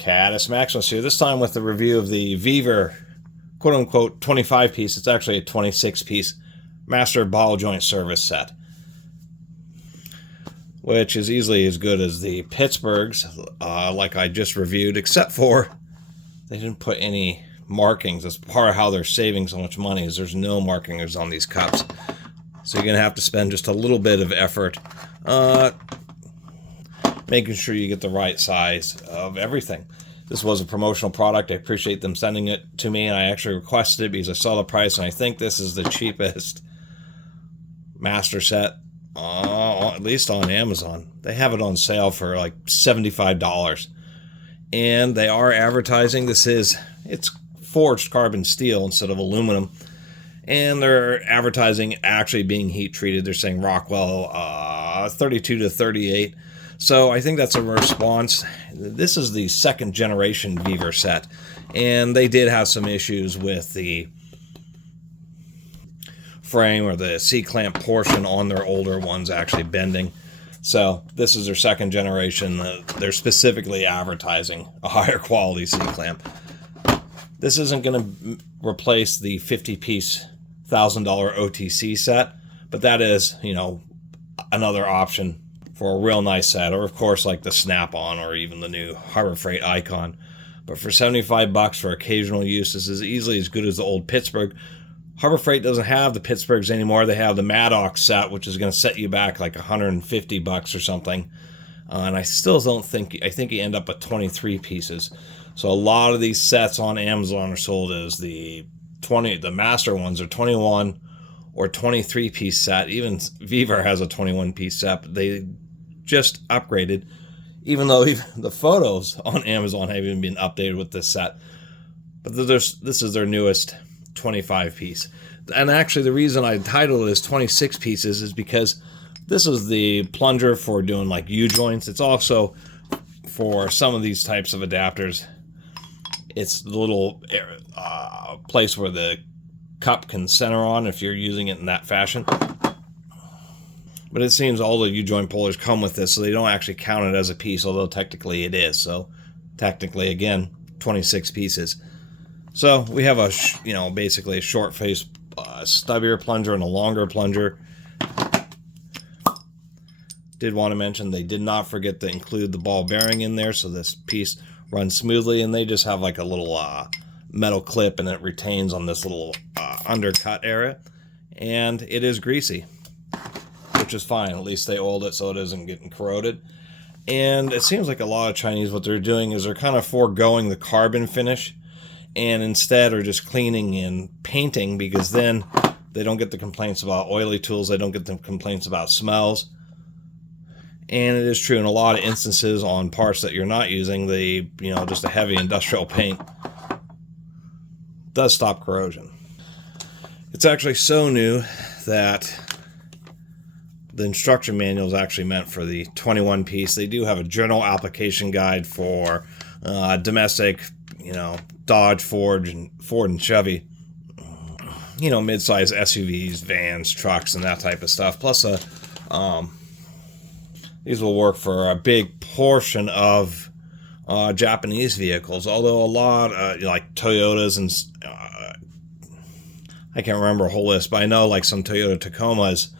Catus Maximus here, this time with the review of the Vevor quote-unquote 25-piece, it's actually a 26-piece master ball joint service set, which is easily as good as the Pittsburghs, like I just reviewed, except for they didn't put any markings. That's part of how they're saving so much money, is there's no markings on these cups. So you're going to have to spend just a little bit of effort making sure you get the right size of everything. This was a promotional product. I appreciate them sending it to me, and I actually requested it because I saw the price, and I think this is the cheapest master set, at least on Amazon. They have it on sale for like $75. And they are advertising it's forged carbon steel instead of aluminum. And they're advertising actually being heat treated. They're saying Rockwell 32 to 38. So I think that's a response. This is the second generation Vevor set, and they did have some issues with the frame or the C-clamp portion on their older ones actually bending. So this is their second generation. They're specifically advertising a higher quality C-clamp. This isn't going to replace the 50-piece $1,000 OTC set, but that is, another option for a real nice set, or of course like the Snap-on or even the new Harbor Freight Icon. But for $75 for occasional use, this is easily as good as the old Pittsburgh. Harbor Freight doesn't have the Pittsburghs anymore. They have the Maddox set, which is going to set you back like $150 or something. And I still don't think, I think you end up with 23 pieces. So a lot of these sets on Amazon are sold as the master ones are 21 or 23 piece set. Even Vevor has a 21 piece set, but they just upgraded, even though even the photos on Amazon haven't even been updated with this set. But this is their newest 25 piece. And actually the reason I titled it as 26 pieces is because this is the plunger for doing like U-joints. It's also for some of these types of adapters. It's the little place where the cup can center on if you're using it in that fashion. But it seems all the U-joint pullers come with this, so they don't actually count it as a piece, although technically it is. So technically, again, 26 pieces. So we have basically a short face stubbier plunger and a longer plunger. Did want to mention they did not forget to include the ball bearing in there, so this piece runs smoothly, and they just have like a little metal clip, and it retains on this little undercut area, and it is greasy, which is fine. At least they oiled it so it isn't getting corroded. And it seems like a lot of Chinese, what they're doing is they're kind of foregoing the carbon finish and instead are just cleaning and painting, because then they don't get the complaints about oily tools, they don't get the complaints about smells. And it is true in a lot of instances on parts that you're not using, just a heavy industrial paint does stop corrosion. It's actually so new that the instruction manual is actually meant for the 21 piece. They do have a general application guide for domestic, Dodge, Ford, and Chevy, mid-size SUVs, vans, trucks, and that type of stuff. Plus, these will work for a big portion of Japanese vehicles. Although a lot, like Toyotas and I can't remember a whole list, but I know like some Toyota Tacomas.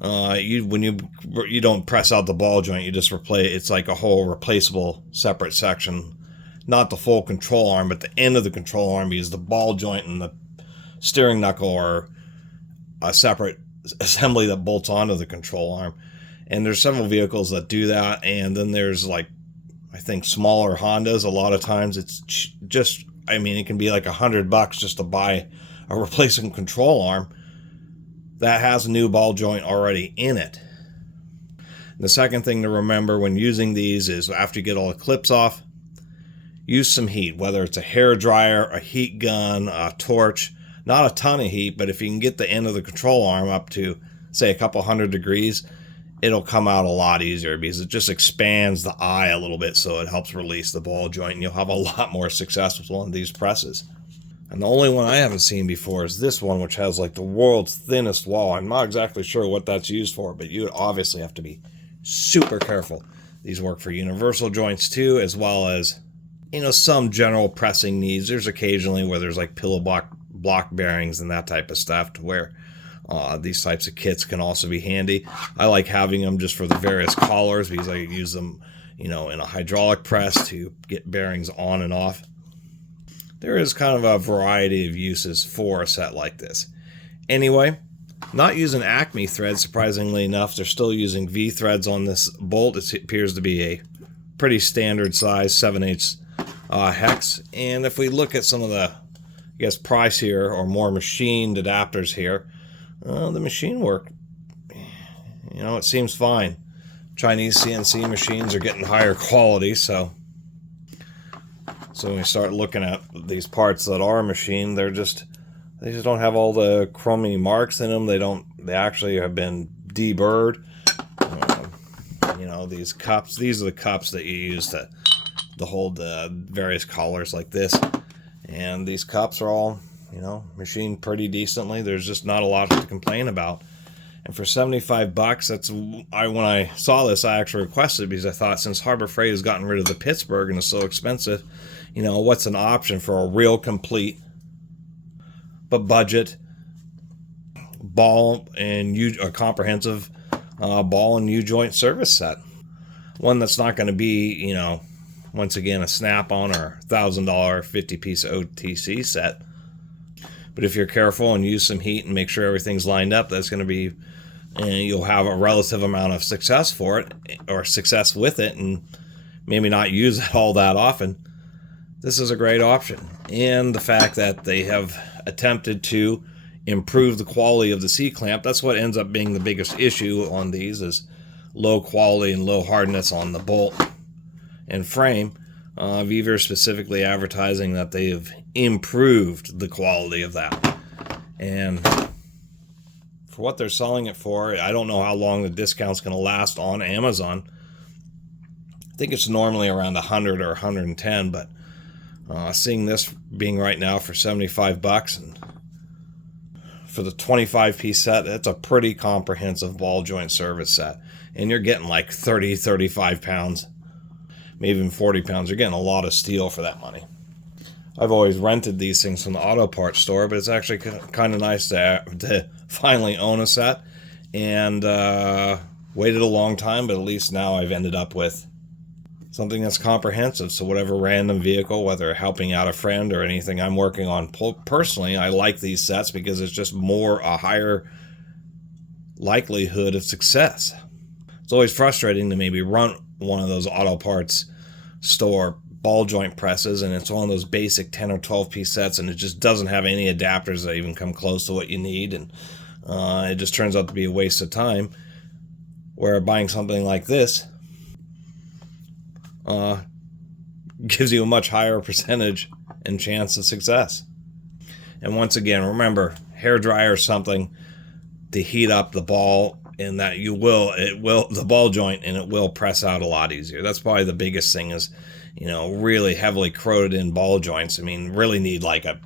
When you don't press out the ball joint, you just replace. It's like a whole replaceable separate section. Not the full control arm, but the end of the control arm, because the ball joint and the steering knuckle are a separate assembly that bolts onto the control arm. And there's several vehicles that do that. And then there's I think smaller Hondas. A lot of times it's just, it can be like $100 just to buy a replacement control arm that has a new ball joint already in it. And the second thing to remember when using these is after you get all the clips off, use some heat, whether it's a hair dryer, a heat gun, a torch. Not a ton of heat, but if you can get the end of the control arm up to, say, a couple hundred degrees, it'll come out a lot easier because it just expands the eye a little bit, so it helps release the ball joint, and you'll have a lot more success with one of these presses. And the only one I haven't seen before is this one, which has like the world's thinnest wall. I'm not exactly sure what that's used for, but you would obviously have to be super careful. These work for universal joints too, as well as some general pressing needs. There's occasionally where there's like pillow block bearings and that type of stuff, to where these types of kits can also be handy. I like having them just for the various collars, because I use them, in a hydraulic press to get bearings on and off. There is kind of a variety of uses for a set like this. Anyway, not using Acme threads, surprisingly enough. They're still using V threads on this bolt. It appears to be a pretty standard size 7/8 hex. And if we look at some of the, price here, or more machined adapters here, the machine work, it seems fine. Chinese CNC machines are getting higher quality, so when we start looking at these parts that are machined, they just don't have all the chromy marks in them. They actually have been deburred. These cups, these are the cups that you use to hold various collars like this. And these cups are all, machined pretty decently. There's just not a lot to complain about. And for $75, when I saw this, I actually requested it, because I thought, since Harbor Freight has gotten rid of the Pittsburgh and is so expensive, what's an option for a real complete but budget ball and a comprehensive ball and U-joint service set? One that's not going to be, once again, a snap-on or $1,000 50-piece OTC set. But if you're careful and use some heat and make sure everything's lined up, that's going to be, you'll have a relative amount of success for it, or success with it, and maybe not use it all that often. This is a great option. And the fact that they have attempted to improve the quality of the C-clamp, that's what ends up being the biggest issue on these, is low quality and low hardness on the bolt and frame. Vevor specifically advertising that they have improved the quality of that. And for what they're selling it for, I don't know how long the discount's going to last on Amazon. I think it's normally around 100 or 110, but seeing this being right now for $75, and for the 25-piece set, that's a pretty comprehensive ball joint service set. And you're getting like 30, 35 pounds, maybe even 40 pounds. You're getting a lot of steel for that money. I've always rented these things from the auto parts store, but it's actually kind of nice to finally own a set. And waited a long time, but at least now I've ended up with something that's comprehensive. So whatever random vehicle, whether helping out a friend or anything I'm working on personally, I like these sets because it's just a higher likelihood of success. It's always frustrating to maybe run one of those auto parts store ball joint presses, and it's one of those basic 10 or 12 piece sets, and it just doesn't have any adapters that even come close to what you need, and it just turns out to be a waste of time. Where buying something like this gives you a much higher percentage and chance of success. And once again, remember, hair dryer is something to heat up the ball, and that the ball joint, and it will press out a lot easier. That's probably the biggest thing, is really heavily corroded in ball joints. I mean, really need like a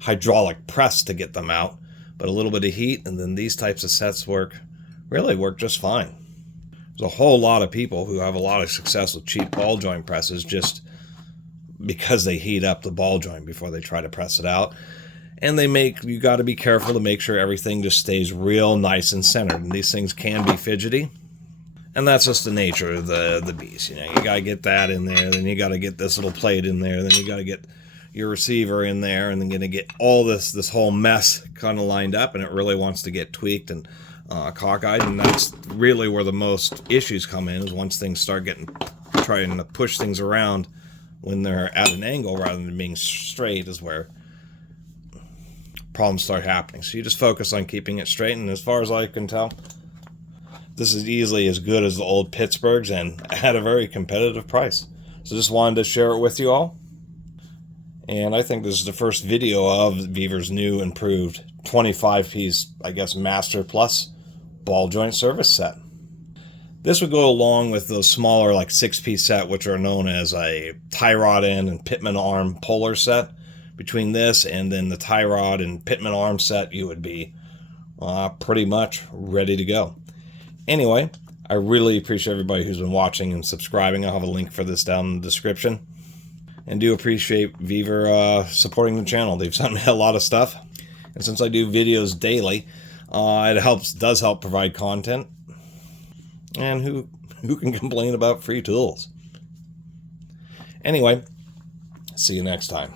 hydraulic press to get them out, but a little bit of heat, and then these types of sets really work just fine. There's a whole lot of people who have a lot of success with cheap ball joint presses just because they heat up the ball joint before they try to press it out. And you got to be careful to make sure everything just stays real nice and centered. And these things can be fidgety. And that's just the nature of the beast. You got to get that in there. Then you got to get this little plate in there. Then you got to get your receiver in there. And then going to get all this whole mess kind of lined up. And it really wants to get tweaked and cockeyed. And that's really where the most issues come in, is once things start trying to push things around when they're at an angle rather than being straight, is where problems start happening. So you just focus on keeping it straight, and as far as I can tell, this is easily as good as the old Pittsburghs and at a very competitive price. So just wanted to share it with you all. And I think this is the first video of Vevor's new improved 25-piece, Master Plus ball joint service set. This would go along with those smaller 6-piece set, which are known as a tie rod end and pitman arm polar set. Between this and then the tie rod and pitman arm set, you would be pretty much ready to go. Anyway, I really appreciate everybody who's been watching and subscribing. I'll have a link for this down in the description. and do appreciate Vevor supporting the channel. They've sent me a lot of stuff, and since I do videos daily, it does help provide content. And who can complain about free tools? Anyway, see you next time.